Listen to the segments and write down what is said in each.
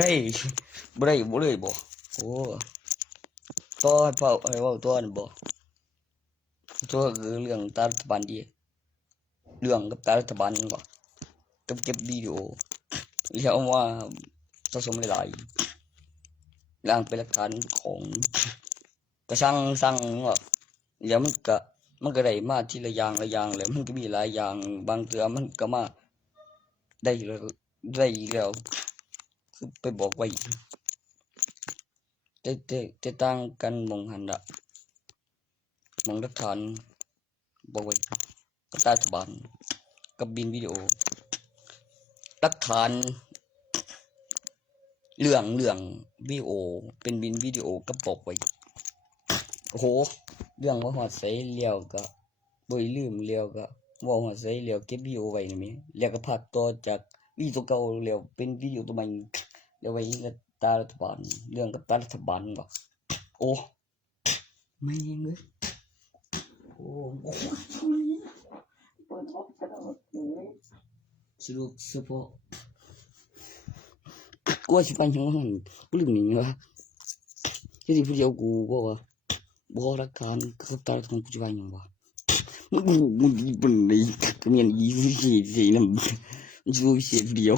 ได้บ่ได้บ่เลยบ่โอ้ต่อให้เฝ้าให้เว้าต่อนี่บ่ตัวคือเรื่องตารัฐบาลดีเรื่องกับตารัฐบาลบ่กับเก็บวิดีโอแล้วเอามาสะสมหลายๆอย่างเป็นหลักฐานของก็สั่งว่าแล้วมันก็ได้มาทีละอย่างละอย่างแล้วมันก็มีหลายอย่างบางเทื่อมันก็มาได้แล้วได้อีกแล้วคือไปบอกไว้แต่ต่างกันหม้องหั้นล่ะหม้องหลักฐานบอกไว้กับรัฐบาลกับบิลวิดีโอหลักฐานเรื่องวิดีโอเป็นบิลวิดีโอก็บอกไว้โอ้โหเรื่องว่าฮอดไสแล้วก็บ่ได้ลืมแล้วก็เว้าฮอดไสแล้วเก็บวิดีโอไว้นี่แหมแล้วก็ภาคต่อจากวิดีโอเก่าแล้วเป็นวิดีโอตัวใหม่แล้วไว้ตารัฐบาลเรื่องกับตารัฐบาลบ่โอ้แม่งเอ้ยโอ้เปิดท็อปกันเอาเลยสรุปเฉพาะกูว่าสิไปหยังหั่นกูลืมหนีวะที่สิผู้เดียวกูบ่ว่าบ่หลักฐานกับตารัฐบาลกูสิว่าหยังวะมึงเป็นไอ้ก็มีอันอีสินำมันสิวิเศษเดียว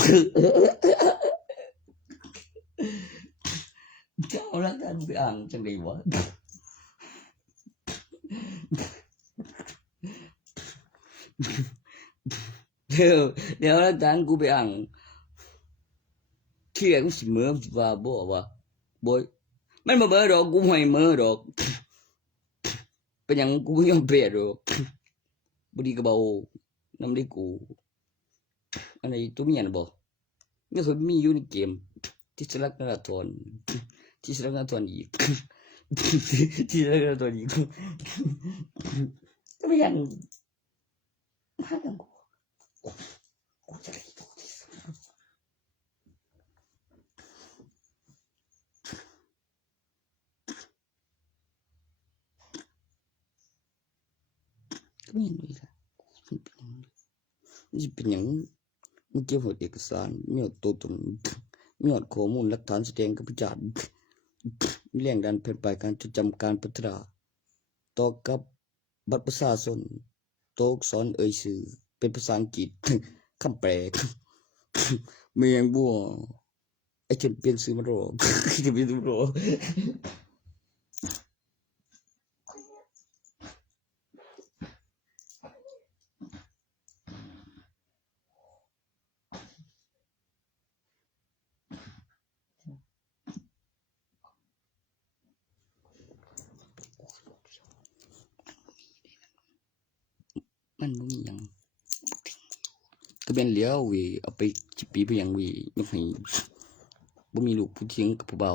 เจ้าหลักฐานไปอ่านจังได๋วะเดี๋ยวหลักฐานกูไปอ่านที่แรกกูสิเหมือว่าบ่ว่าบ่มันบ่เบิ่ดอกกูบ่ให้เหมือดอกเป็นหยังกูบ่ยอมแพ้ดอกบ่ดีก็เบานำได้กูอันนี้ตัวเมียน่ะบ่ไม่เคยมีอยู่ในเกมที่สลักนาราธรที่สลักนาราธรอีกที่สลักนาราธรอีกก็ไม่ยังหากันกูจะได้ตัวก็ไม่ยังอีกอ่ะมันเป็นหยังมันเกี่ยวกับเอกสารมีตัวตนมีข้อมูลหลักฐานแสดงกับพยานมีแรงดันเป็นไปการจดจำการพัฒนาต่อกับบัตรประชาชนตัวอักษรเอ่ยชื่อเป็นภาษาอังกฤษคำแปลเมียงบัวไอ้จนเปลี่ยนชื่อมารอจะเปลี่ยนชื่อมารอมันบ่มีหยังก็เป็นแล้วเว้ยเอาไปจิปีไปหยังเว้ยยกให้บ่มีลูกผู้หญิงกับผู้เบา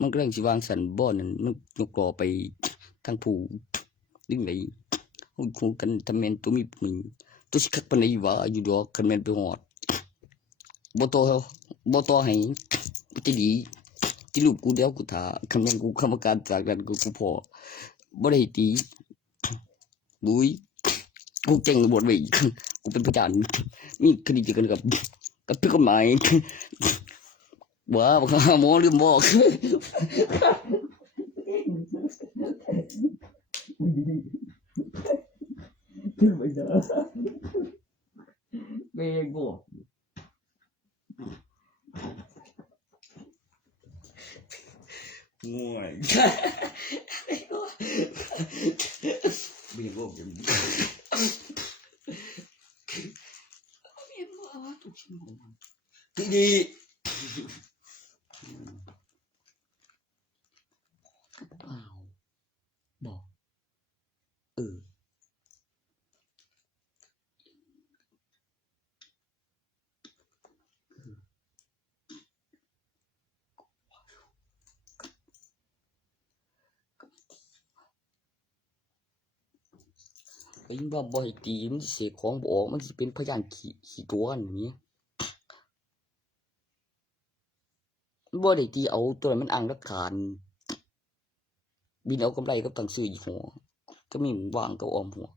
มันกำลังสิวางสันบ่นั่นมันยกล้อไปทางผู้ดึงได้ฮู้กันถ้าแม่นตัวมีผู้หญิงตัวสิคักปานใดวะอยู่ดอกคันแม่นไปฮอดบ่ต่อให้บ่จะดีที่ลูกกูเดี๋ยวกูท่าคันแม่นกูกรรมการจากนั้นกูพอบ่ได้ตีบุ้ยกูเก่งบทไว้กูเป็นผู้จารมีคดีเกี่ยวกันกับผิดกฎหมายบ้าบอกหมอลืมบอกเบงบอกง่วยเบงบอกอย่างนี้ที่ดีเปล่าบอกไอ้ว่าบ่ให้ตีมันสิเสกของบ่ออกมันสิเป็นพยานขี้ตัวกันอย่างนี้บ่ได้ตีเอาตัวนั้นมันอ้างหลักฐานบินเอากำไรกับตั้งซื้ออีกหัวก็มีวางกับออมหัว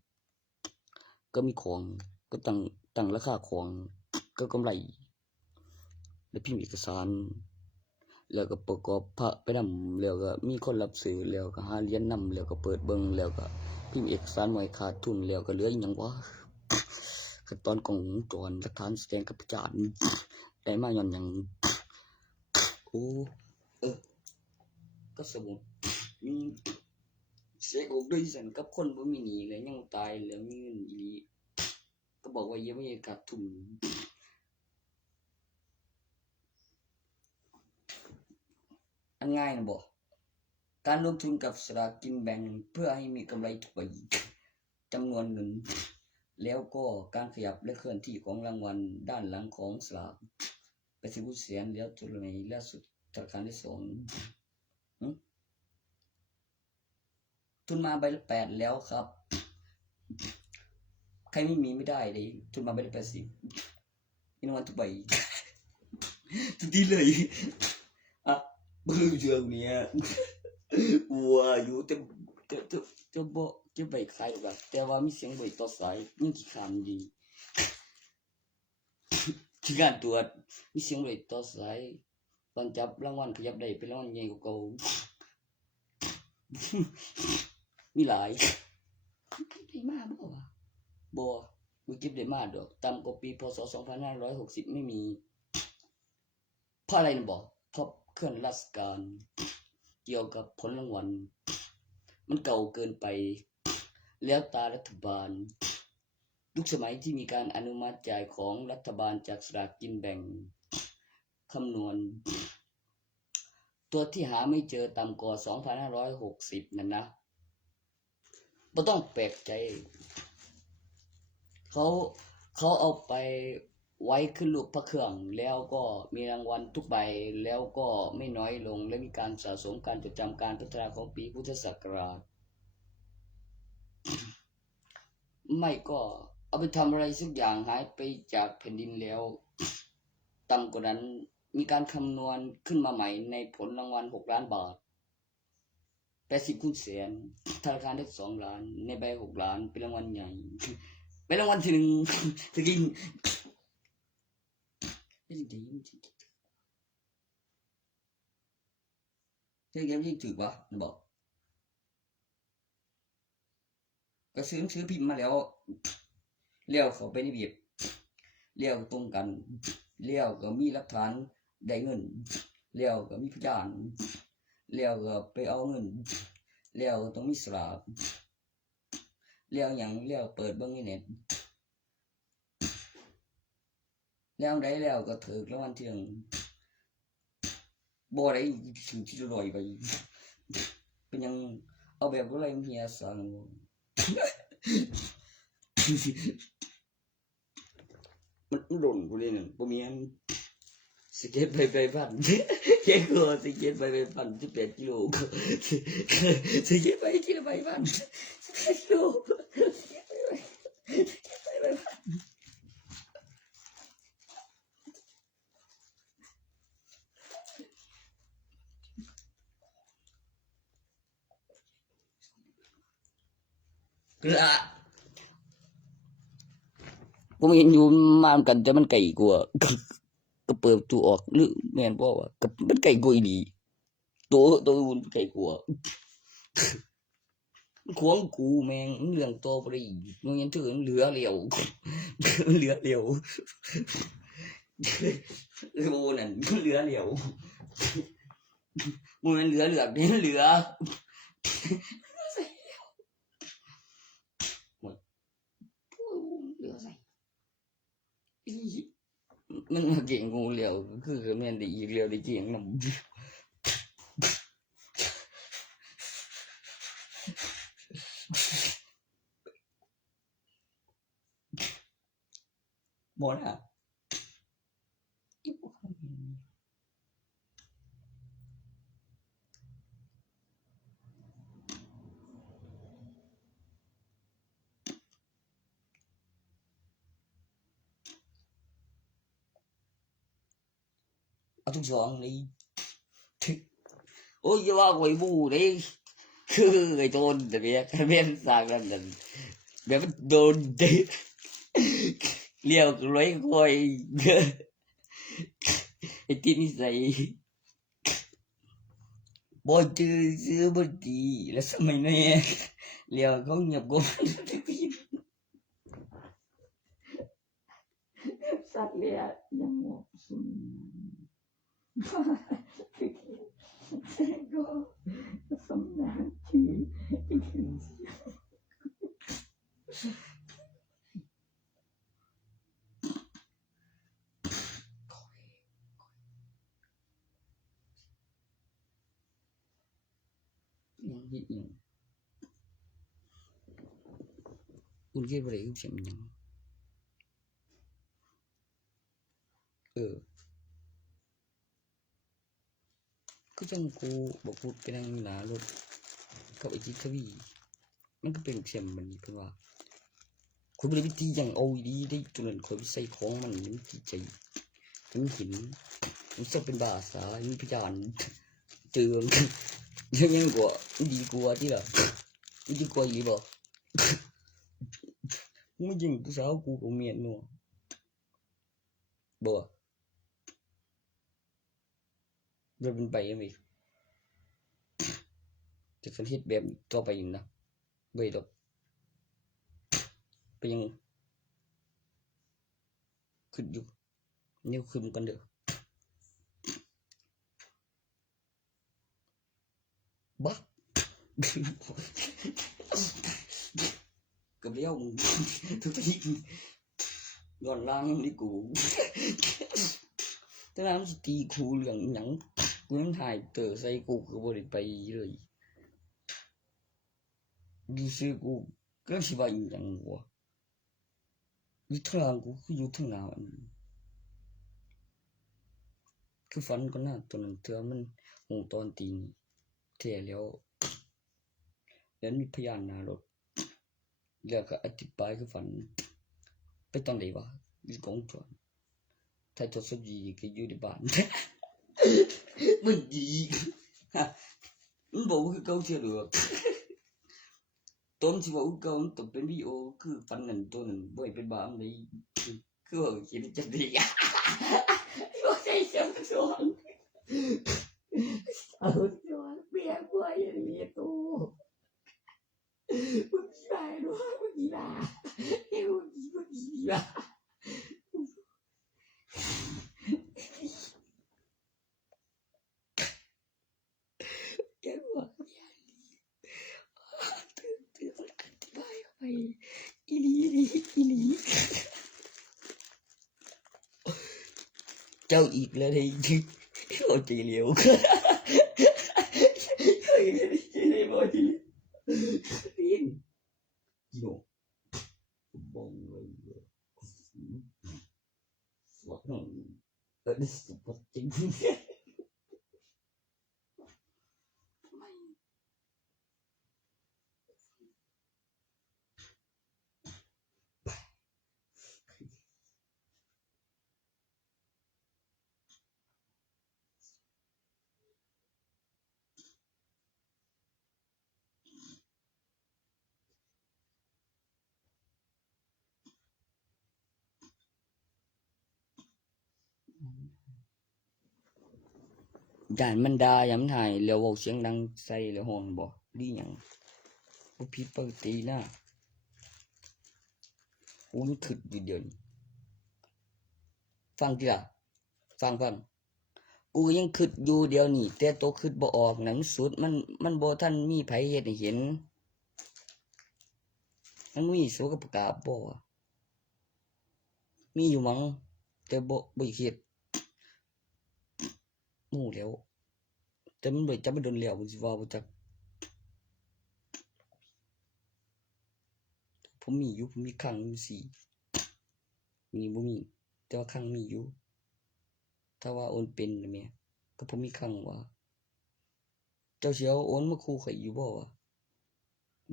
ก็มีของก็ตั้งราคาของก็กำไร แล้วพิมพ์เอกสารแล้วก็ประกอบพระไปนำแล้วก็มีคนรับซื้อแล้วก็หาเหรียญนำแล้วก็เปิดเบิ่งแล้วก็พิมพ์เอกสารไว้ขาดทุนแล้วก็เหลืออีหยังวะขั้นตอนของวงจรหลักฐานแสดงกับประจานได้มาย้อนหยังโอ้ก็สมมุติมีเสียอกด้วยสันกับคนบ่มีหนี้แล้วยังตายแล้วมีเงินอีหลีก็บอกว่ายังไม่ขาดทุนอันง่ายนะบอกการลงทุนกับสลากกินแบ่งเพื่อให้มีกำไรทุกใบจำนวนหนึ่งแล้วก็การขยับและเคลื่อนที่ของรางวัลด้านหลังของสลากไปที่ผู้เสียนแล้วจุดไหนล่าสุดธนาคารที่สองทุนมาใบละ8แล้วครับใครไม่มีไม่ได้เลยทุนมาใบละ80มีรางวัลทุกใบทุกทีเลยอ่ะเบื่อเรื่องเนี้ยวัวอยู่แต่บ่จะใบขายแบบแต่ว่ามีเสียงใบต่อสายยิ่งขี้ขามดีที่การตรวจมีเสียงใบต่อสายตอนจับรางวัลขยับได้เป็นรางวัลใหญ่กว่าเก่ามีหลายได้มาบ่วะบ่เก็บได้มาดอกต่ำกว่าปีพศ2560ไม่มีเพราะอะไรนะบอกเพราะเคลื่อนราชการเกี่ยวกับผลรางวัลมันเก่าเกินไปแล้วตารัฐบาลยุคสมัยที่มีการอนุมัติจ่ายของรัฐบาลจากสลากกินแบ่งคำนวณตัวที่หาไม่เจอต่ำกว่า2560นั่นนะไม่ต้องแปลกใจเขาเอาไปไว้ขึ้นรูปพระเครื่องแล้วก็มีรางวัลทุกใบแล้วก็ไม่น้อยลงและมีการสะสมการจดจำการพัฒนาของปีพุทธศักราชไม่ก็เอาไปทำอะไรสักอย่างหายไปจากแผ่นดินแล้วต่ำกว่านั้นมีการคำนวณขึ้นมาใหม่ในผลรางวัล6 ล้านบาท80 คูณแสนธนาคารได้2 ล้านในใบ6 ล้านเป็นรางวัลใหญ่เป็นรางวัลที่1จะกินจะยิ่งถือปะบอกก็ซื้อพิมพ์มาแล้วเลี้ยวเขาไปในเบียบเลี้ยวตรงกันเลี้ยวก็มีหลักฐานได้เงินเลี้ยวก็มีพยานเลี้ยวก็ไปเอาเงินเลี้ยวก็ต้องมีสลากเลี้ยวอย่างเลี้ยวเปิดเบิ้งในเน็ตแล้วได้แล้วก็ถือแล้ววันที่1บ่ได้ถึงที่ลอยไปเป็นยังเอาแบบอะไรเฮียสั่งมันหล่นกูเลยหนึ่งผมมีอันสเก็ตไปพันแค่ก็สเก็ตไปพัน18 กิโลสเก็ตไปกิโลไปพัน18 กิโลละผมเห็นอยู่มาเหมือนกันแต่มันไก่กว่าก็เปิดตัวออกหรือแม่นบอกว่ากับมันไก่กว่าอีหลีตัวมันไก่กว่าขวงกูแมงเรื่องตัวบ่ได้มึงยังถือเหลือเหลียวเหลือเหลียวโอ้นั่นเหลือเหลียวมันเหลือเป็นเหลือมันมาเก่งงูเหลียวคือแม่นได้อีกเหลียวได้เก่งนำบ่น่ะเอาทุกสองนี่โอ้ยอย่าว่าไว้บูเด้คือไอ้โดนแต่เนี้ยแม่นสร้างนั่นนั่นแบบมันโดนเด้เลี้ยวรวยคอย ไอ้ที่นิสัยบ่เจอซื้อบ่ดีแล้วสมัยนี้เรียกเขาเงียบกว่าสัตว์เลี้ยงยังเหมาะสมก็สำนักที่ที่ถึงยังคิดอยู่คุณคิดว่าอะไรคือเสียงยังก็จังกูบอกพูดไปนั่งหนารถกับไอ้จิตทวีมันก็เป็นเสียงมันนี่เพิ่นว่าคุณเป็นวิธีอย่างเอาดีได้จนนั้นคนใส่ของมันมันจิตใจมันเห็นมันจะเป็นบาสามีพยานเตือนยังกว่าดีกว่าที่ละมันดีกว่าอีบ่มึงยิงผู้สาวกูกับเมียนัวบ่จะเป็นไปยังไงจะคันเฮ็ดแบบต่อไปนะบ่ได้ดอกไปยังขึ้นอยู่นิ้วขึ้นกันเด้อบ้ากับเลี้ยวมึงทุกทีย้อนหลังนี่กูแต่น้ำสิตีกูเรื่องหยังกูยังถ่ายเตอใส่กูก็บ่ได้ไปเลยดีซื้อกูก็สิว่าอีหยังวะอยู่ทางหลังกูคืออยู่ทางหน้ามันคือฝันก็น่าตัวนั้นเถื่อมันหงตอนตีนแท้แล้วมีพยานหน้ารถแล้วก็อธิบายคือฝันไปตอนไหนวะอยู่กองจวนถ้าจดสดีก็อยู่ในบ้านมันดีมันบอกคือเก่าเชื่อหรือต้นที่ว่าเก่ามันต้องเป็นวิดีโอคือฝันนั่นตัวนั้นบ่ให้เป็นบ้ามันได้คือว่าคิดจะดีบ่ใช่เสียงสวงเอาตัวเบี้ยกว่าอย่างนี้ตัวมึงกี่บาทด้วยมึงกี่บาทเอ้มึงกี่บาทแกบอกอย่างนี้ตื่นอธิบายไปอีหลีเจ้าอีกแล้วได้เข้าใจเร็วเฮ้ยจีเลยบอกจีปีนโยบองเลยฝันนี่สุดจริงด่านมันดาย้ำถ่ายแล้วเว้าเสียงดังใส่แล้วห้องบ่ดีหยังบ่ผิดปกตินะกูมันคิดอยู่เดี๋ยวนี้ฟังติล่ะฟังกูยังคิดอยู่เดี๋ยวนี้แต่ตัวคิดบ่ออกนั่นสุดมันบ่ทันมีไผเฮ็ดให้เห็นมันมีโสกับประกาศบ่วะมีอยู่มั้งแต่บ่อยากเฮ็ดฮู้แล้วแต่มันบ่จับไปโดนแล้วมันสิว่าบ่จักผมมีอยู่ผมมีครั้งมีสี่มีบ่มีแต่ว่าครั้งมีอยู่ถ้าว่าโอนเป็นน่ะแม่ก็ผมมีครั้งว่าเจ้าสิเอาโอนมาคู่ข้อยอยู่บ่วะ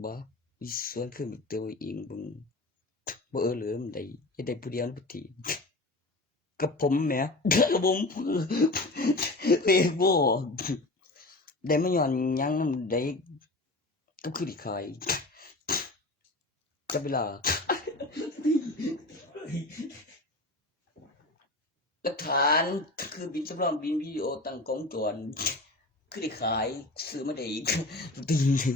บ่มีส่วนคืนอีกตัวเองเบิ่งบ่เหลือมันได้เฮ็ดได้ผู้เดียวบ่ติกับผมแหมกับผมเรียกบ่ได้มาย้อนหยังนำได้ก็คือที่ขายจับเวลา หลักฐานคือบินสำรองบินวิดีโอตั้งกล้องจรคือได้ขายซื้อมาได้อีกตีเลย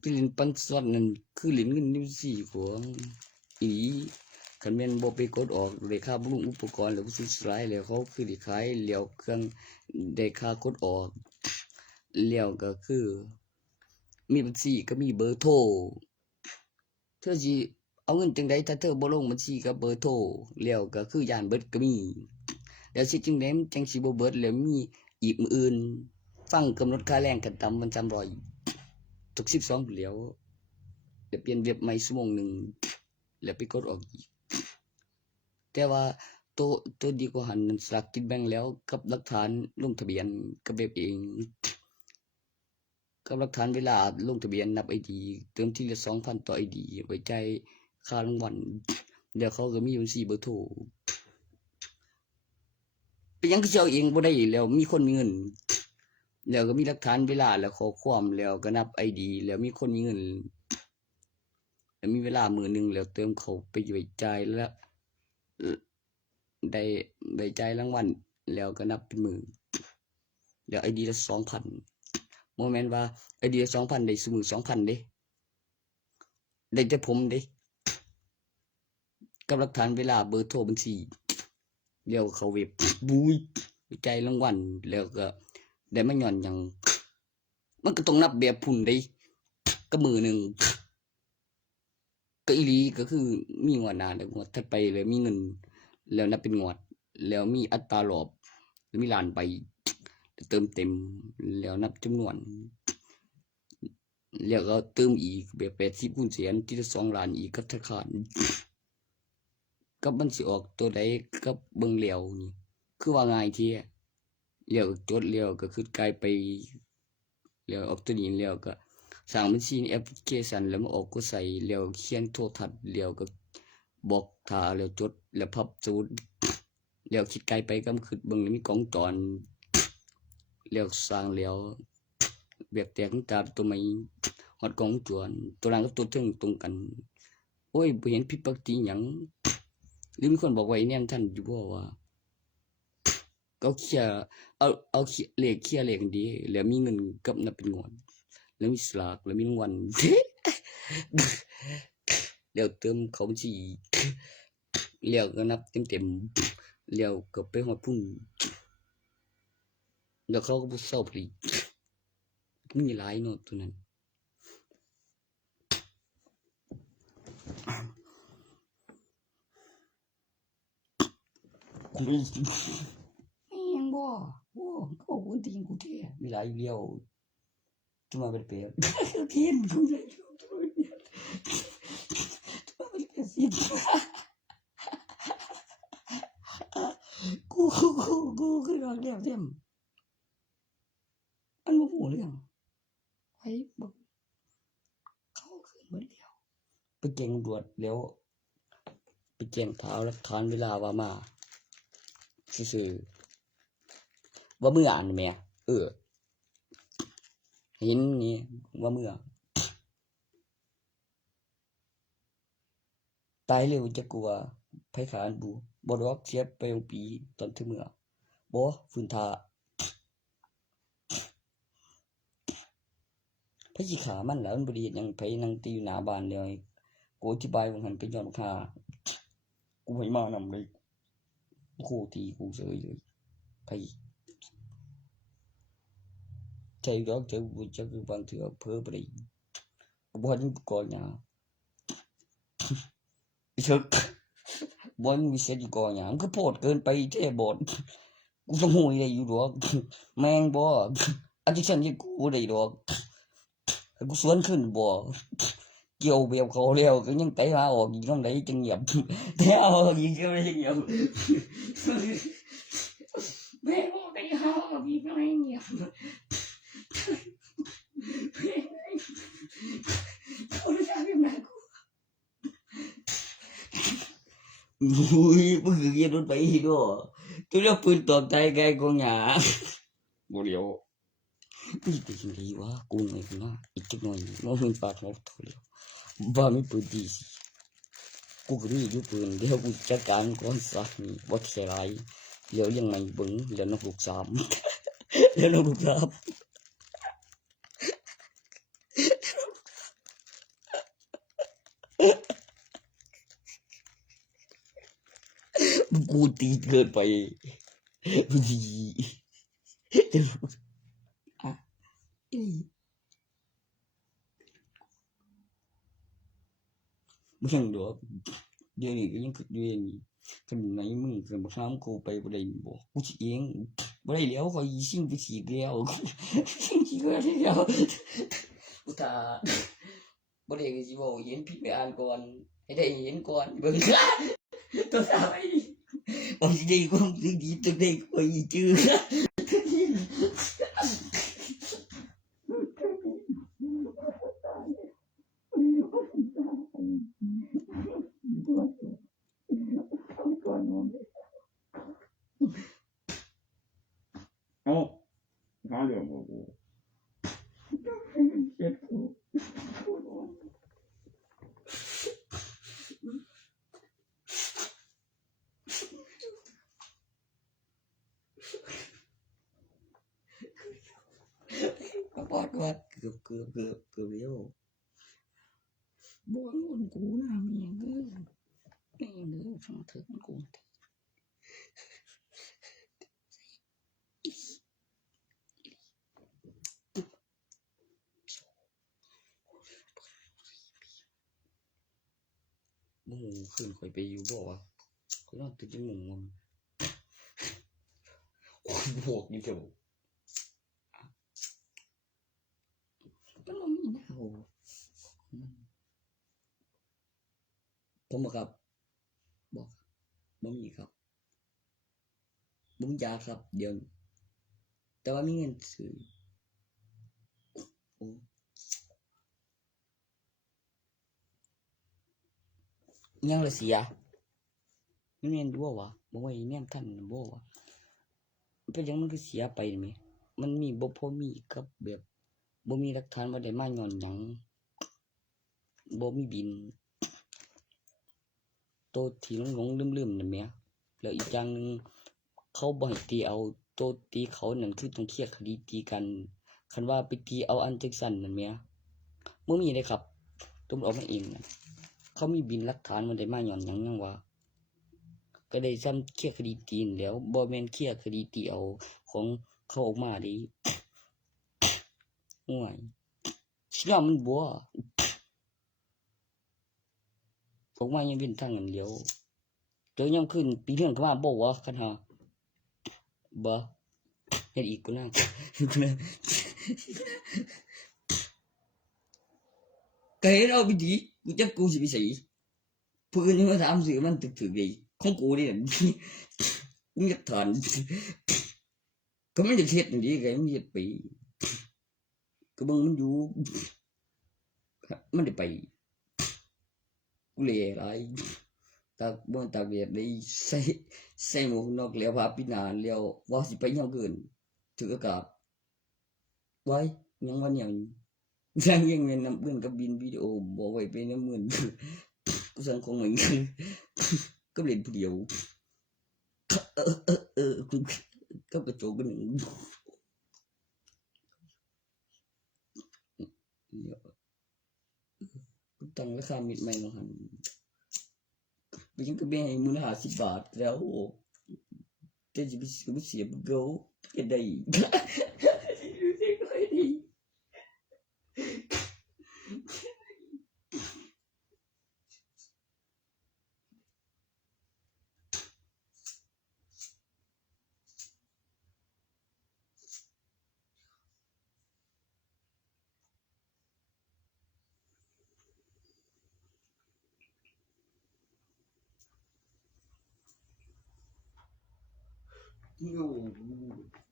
ที่ลินปันสวัสดนั่นคือลินเงินนิ้วสี่ของอีคันแม่นบ่ไปกดออกได้ค่าบำรุงอุปกรณ์แล้วก็ซื้อสลายแล้วเขาคือได้ขายแล้วเครื่องได้ค่ากดออกแล้วก็คือมีบัญชีก็มีเบอร์โทรเธอสิเอาเงินจังไดถ้าเธอบ่ลงบัญชีกับเบอร์โทรแล้วก็คือย่านเบิดก็มีแล้วสิจังไดมันจังสิบ่เบิดแล้วมีอีกมื้ออื่นฟังกำหนดค่าแรงขั้นต่ำมัน300ทุก12เหลียวแล้วเปลี่ยนเว็บใหม่ชั่วโมงหนึงแล้วไปกดออกอีกแต่ว่าตัวดีกว่าหันสลากกินแบ่งแล้วกับหลักฐานลงทะเบียนกับเว็บเองกับหลักฐานเวลาลงทะเบียนนับ ID เติมทีละ 2,000 ต่อ ID ไว้จ่ายค่ารางวัลเดี๋ยวเขาก็มีบัญชีเบอร์โทรเป็นหยังคือสิเอาเองบ่ได้แล้วมีคนมีเงินแล้วก็มีหลักฐานเวลาแล้วข้อความแล้วก็นับ ID แล้วมีคนมีเงินแล้วมีเวลามื้อหนึงแล้วเติมเข้าไปไว้จ่ายแล้วได้จ่ายรางวัลแล้วก็นับเป็นมื้อแล้ว ID ละ 2,000บ่แม่นว่า ID ละ 2,000ได้ซุมื้อ 2,000เด้ได้แต่ผมเด้กับหลักฐานเวลาเบอร์โทรบัญชีเดี๋ยวเขาเว็บบุยใจายรางวัลแล้วก็ได้มาย้อนหยังมันก็ต้องนับแบบพุ่นเด้ก็มื้อหนึงก็อีหลีก็คือมีงวดหน้าแล้วงวดถัดไปแล้วมีเงินแล้วนับเป็นงวดแล้วมีอัตรารอบแล้วมีล้านใบเติมเต็มแล้วนับจำนวนแล้วก็เติมอีกแบบ80คูณแสนทีละ2ล้านอีกกับธนาคารกับมันสิออกตัวใดกับเบิ่งแล้วนี่คือว่าง่ายแท้แล้วจดแล้วก็คือกลายไปแล้วออกตัวนี้แล้วก็สร้างบัญชีในแอปพลิเคชันแล้วมาออกก็ใส่แล้วเขียนโทรทัศน์แล้วก็บอกท่าแล้วจดแล้วพับสูตรแล้วคิดไกลไปก็คือเบิ่งมีกล้องจรแล้วสร้างแล้วแบบแตกตาตัวใหม่ฮอดกล้องจรตัวล่างกับตัวเทิงตรงกันโอ้ยบ่เห็นผิดปกติหยังหรือมีคนบอกว่าไอ้แนมท่านอยู่บ่ว่าเอาเคลียร์เอาเลขเคลียร์เลขดีแล้วมีเงินกับนับเป็นงวดแล้วมีสลากแล้วมีรางวัล แล้วเติมเข้าบัญชีแล้วก็นับเต็มๆแล้วก็ไปฮอดพุ่นแล้วเขาก็บ่เซาผลิตมีหลายเนาะตัวนั้นกูได้ยังบ่โอ้เขาคนตีนกูแท้มีหลายอยู่แล้วจะมาเป็นเปรียบเทียนกูได้จะมาเป็นเปรียบสิกูคือรอเดียวเต็มมันบ่ฮู้เรื่องไอ้บ่เขาขึ้นเบิดแล้วไปแจ้งตำรวจแล้วไปแจ้งข่าวหลักฐานเวลาว่ามาซื่อๆว่าเมื่ออ่านแหมเห็นนี่ว่าเมื่อตายเร็วจะกลัวไผขานบูบ่ดอกเสียไปปีตอนถึงเมื่อบ่ฟื้นท่าไผสิฆ่ามันแล้วมันบ่ได้เฮ็ดหยังไผนั่งตีอยู่หน้าบ้านแล้วกูอธิบายว่าหั่นเป็นย้อนบักห่ากูให้มานำเลยโคตีกูเฉยเลยไผใจดอกใจกูจักบางเทื่อเผลอไปได้กูบ่ทันก่อหยังเชิกบ่มีเสียอยู่ก่อหยังคือโพดเกินไปแท้บ่กูต้องฮู้ได้อยู่ดอกแม่งบ่อันที่ฉันนี่กูได้ดอกกูสวนขึ้นบ่เกี่ยวแบบเขาแล้วก็ยังเตะหาออกอีกนำได้จังเงียบเตะเอาออกอีกก็ไม่เงียบแม่บ่เตะหาออกอีกก็ไม่เงียบเขาจะทำยังไงกูอุ้ยมึงคือเกียรถไปอีกด้วยตัวเลือกปืนตอบใจไกลกองหยาบ่เดียว มีแต่สิ่งดีวะกูหน่อยนะอีกจักหน่อยมันมีปากหมดทุกแล้วว่ามีปืนดีสิกูก็มีอยู่ปืนเดี๋ยวกูจัดการก่อนสักนี่บ่เสียไรเดี๋ยวยังไงเบิ่งเดี๋ยวนกลูกสามเดี๋ยวนกลูกสามกูตีเกินไปดีอ่ะไม่ยังดอกเดี๋ยวนี้ก็ยังคิดอยู่อย่างนี้ทำไมมึงจะมาห้ามกูไปบ่ได้บ่กูสิเองบ่ได้แล้วก็อีสิ่งไปฉีดแล้วสิ่งที่ก็ได้แล้วกูตาบ่ได้ก็สิบ่เห็นผิดไปอ่านก่อนให้ได้เห็นก่อนเบิ่งตัวสาวไอ้บ่สิได้ความสิ่งดีตัวได้ก็อีจื้อเอ้าหาเรื่องบ่กูเจ็ดกูปอดวัดเกือบแล้ว บ่งนกูนะมันยังเด้อไม่ยังเด้อฟังเถิดมันกูมึงขึ้นข่อยไปอยู่บ่วะข่อยนอนตื่นจังมึงคนบวกนี่เจ้า ก็บ่มีนะ โอ้ผมบอกครับบอกบ่มีครับบ่มียาครับเดี๋ยวแต่ว่ามีเงินซื้อโอ้ยังละเสียมันแม่นอยู่บ่วะบ่ว่าอีแนมทันบ่วะมันเป็นหยังมันคือเสียไปแหมมันมีบ่พอมีกับแบบบ่มีหลักฐานว่าได้มาย้อนหยังบ่มีบินโตวที่หลงๆลืมๆนั่นแหมแล้วอีกอย่างหนึงเขาบ่ให้ตีเอาโตวตีเขานั่นคือต้องเคลียร์คดีตีกันคันว่าไปตีเอาอันจังซั่นนั่นแหมบ่มีเด้ครับตำรวจเอามาเองน่ะเขามีบินหลักฐานว่าได้มาย้อนหยังยังว่าก็ได้ซ้ำเคลียร์คดีตีนแหล้วบ่แม่นเคลียร์คดีตีเอาของเขาออกมาเด้โอ้ยสิยอมมันบ่ออกมายังเป็นทางนั้นแหล้วเจอยามขึ้นปีเรื่องเข้ามาบ่วะคันหาบ่เฮ็ดอีกกูนะกูนะก็เฮ็ดเอาไปดีกูจักกูสิไปไสเพิ่นยังมาถามซื้อมันถึกๆเด้ของกูนี่น่ะมีหลักฐานก็มันจะเฮ็ดจังซี่ก็มันเฮ็ดไปก็เบิ่งมันอยู่มันได้ไปกูเลยหลายตากบ่ตากแดดได้ใส่หมวกกันน็อกแล้วผ้าปิดหน้าแล้วว่าสิไปยามคืนถึกอากาศไว้ยังวันหยังยังแม่นนำเงินกับบินวิดีโอบ่ไว้ไปนำเงินกูสั่งของเหมือนกันก็เล่นผู้เดียวกูกับกระจกกันหนึ่งเดี๋ยวกูตั้งราคามิดใหม่มาหั่นไปยังก็แบ่งให้มูลค่า10 บาทแล้วแต่สิไปเสียบ่เก่าเฮ็ดได้ รู้สึกค่อยดี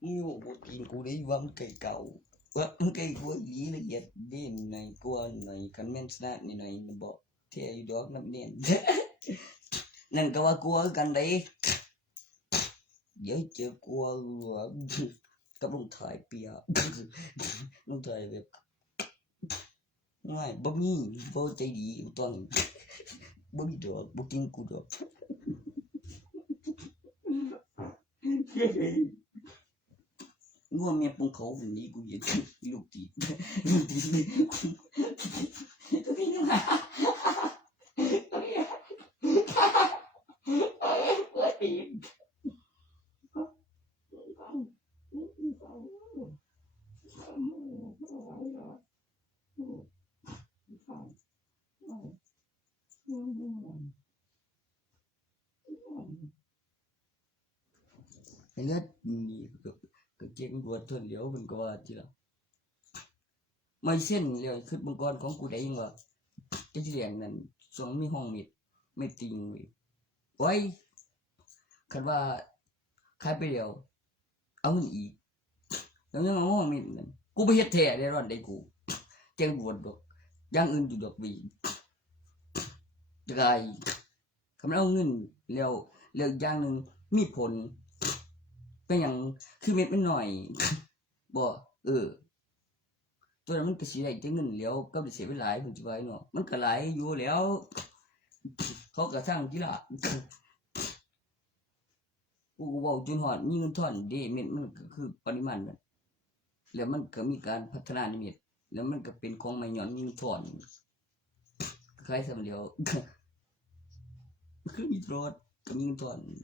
nhiều bộ tiền của đi vâm cây cầu vâm cây của gì là giật đi này của này cần men snap này nó bỏ theo đó nó đen nên các bạn của gần đấy giới chưa của กับลงถ่ายเปีย ลงถ่ายแบบง่ายบ่มีบ่ใจดีตอนบ่มีดอกบ่กินกูดอกง่วงเมียปงเขาวันนี้กูอยากลูกตีลูกตีก็มีน้ำ ไอ้เลือดนี่ก็เจ๊งรวดทนเหลียวมันก็ว่าทีละไม่เส้นเลยคือมังกรของกูได้ยังว่าจะเรียนนั่นสองมีห้องมิดไม่ติงเว้ยไว้คันว่าขายไปเดียวเอาเงินอีกแล้วยังเอาห้องมิดนั่นกูไปเฮ็ดแท้ได้รอดได้กูเจ๊งรวดดอกอย่างอื่นอยู่ดอกวีจะไงคำเอาเงินแล้วอย่างหนึ่งมีผลเป็นอย่างคือเม็ดมันหน่อย บ่ตัวนั้นมันก็สิได้แต่เงินแล้วก็ได้เสียไปหลายพุ่นสิว่าเนาะมันก็หลายอยู่แล้ว เขาก็สร้างกีฬากูก็เว้าจนฮอดมีเงินทอนเด้เม็ดมันก็คือปริมาณนั้นแล้วมันก็มีการพัฒนาในเม็ดแล้วมันก็เป็นของใหม่ย้อนมีเงินทอนคล้ายๆซำเดียว คือมีรถก็มีเงินทอนเนี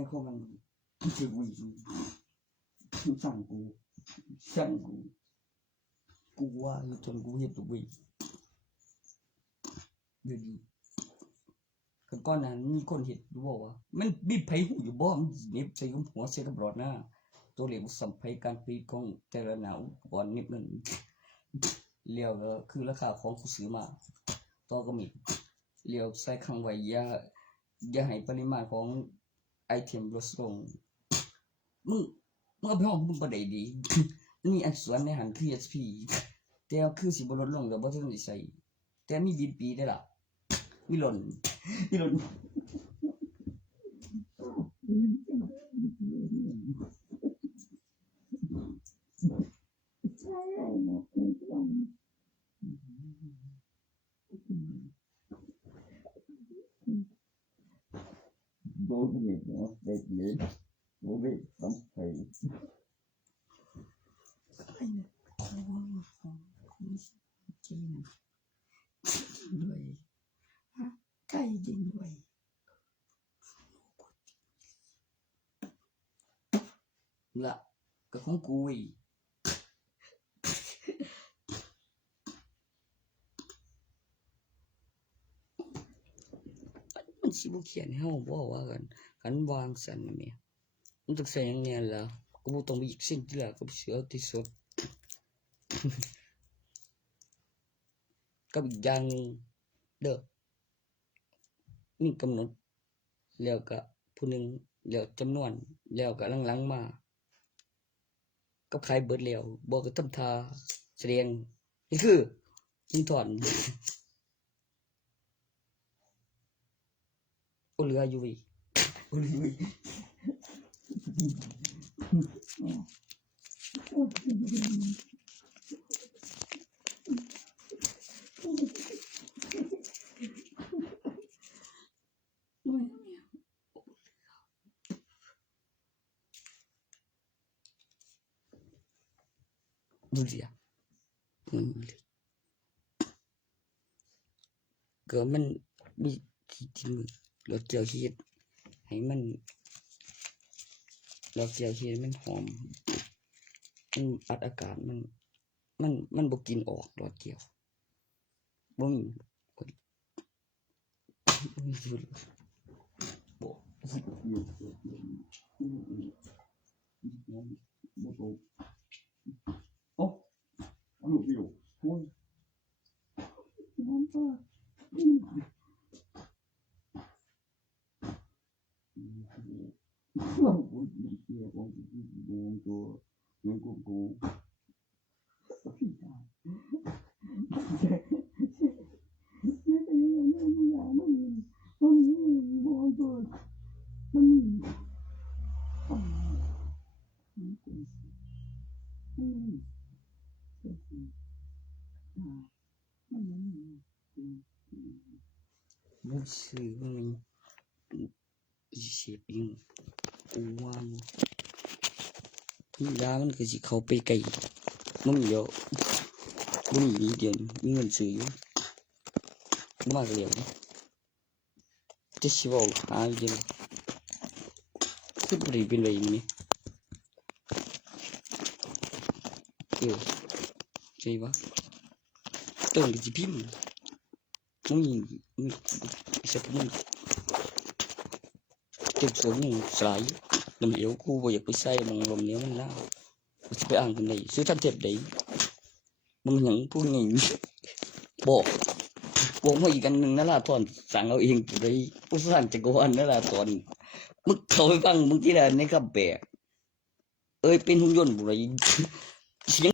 ่ยเขามันคือวิ่งสั่งกูว่าอยู่จนกูเฮ็ดตัววิ่งเดี๋ยวนี้ก่อนนั้นมีคนเฮ็ดอยู่บ่ว่ามันบีบไผหูอยู่บ่มันเน็บใส่หัวเสียกับรถนะตัวเลขสัมภัยการผลิตของแต่ละหนาอุปกรณ์เน็บนั่นแล้วก็คือราคาของกูซื้อมาต่อก็มีแล้วใส่ข้างไว้อย่าให้ปริมาณของไอเทมลดลงมึงเอาไปห้องมึงบ่ได้ดี นี่อันส่วนในหันคือ HP แต่คือสิบ่ลดลงแล้วบ่ทันได้ใส่แต่มี BP ได้ล่ะมีหล่นโดนเหยียบหัวเด็กเลยโดนเด็กสัมผัสด้วยไก่จริงด้วยละก็ของกูอีกมันสิบ่เขียนให้เฮาบ่ว่ากันวางสันน่ะแม่มันต้องใส่อย่างเนี้ยล่ะกูบ่ต้องไปอีกสิ่งที่ละก็เสือที่สุด กับอีกอย่างหนึ่งเด้อมีกำหนดแล้วก็ผู้หนึ่งแล้วจำนวนแล้วก็หลังๆมากับใครเบิดแล้วบอกก็ทำท่าแสดงนี่คือยิงถอน โอเหลืออยู่อีกโอเหลืออยู่อีกดูสิก็มันมีที่จริงเราเจียวเฮ็ดให้มันเราเจียวเฮ็ดมันหอมมันอัดอากาศมันบ่กินออกดอกเจียวบ่มีอยู่บ่โอ้เอาลูกอยู่โอ้ยน้ำป่ะเราพูดดีเสียของดูตัวเงินกูพี่ชาย ซื้อมันเสียบยิงกูว่ามันยามันก็สิเข้าไปไกลมันเดียวมันมีเดียวมีเงินซื้ออยู่มากเลยจะสิเว้าหาอยู่เดะคือบ่ได้เป็นไรนี่ใช่ปะต้องก็สิพิมพ์มึงสักมึงเก็บส่วนมึงสลายน้ำเหลวกูบ่อยากไปใส่มันลมเหลวมันแล้วกูสิไปอ่างกันได้ซื้อทันเจ็บได้มึงหยังพูดไงบอกมาอีกอันหนึ่งนั่นล่ะตอนสั่งเอาเองไปผู้สร้างจักรวาลนั่นล่ะตอนมึงเข้าไปฟังมึงที่ละในคำแปลเอ้ยเป็นหุ่นยนต์บุไรเสียง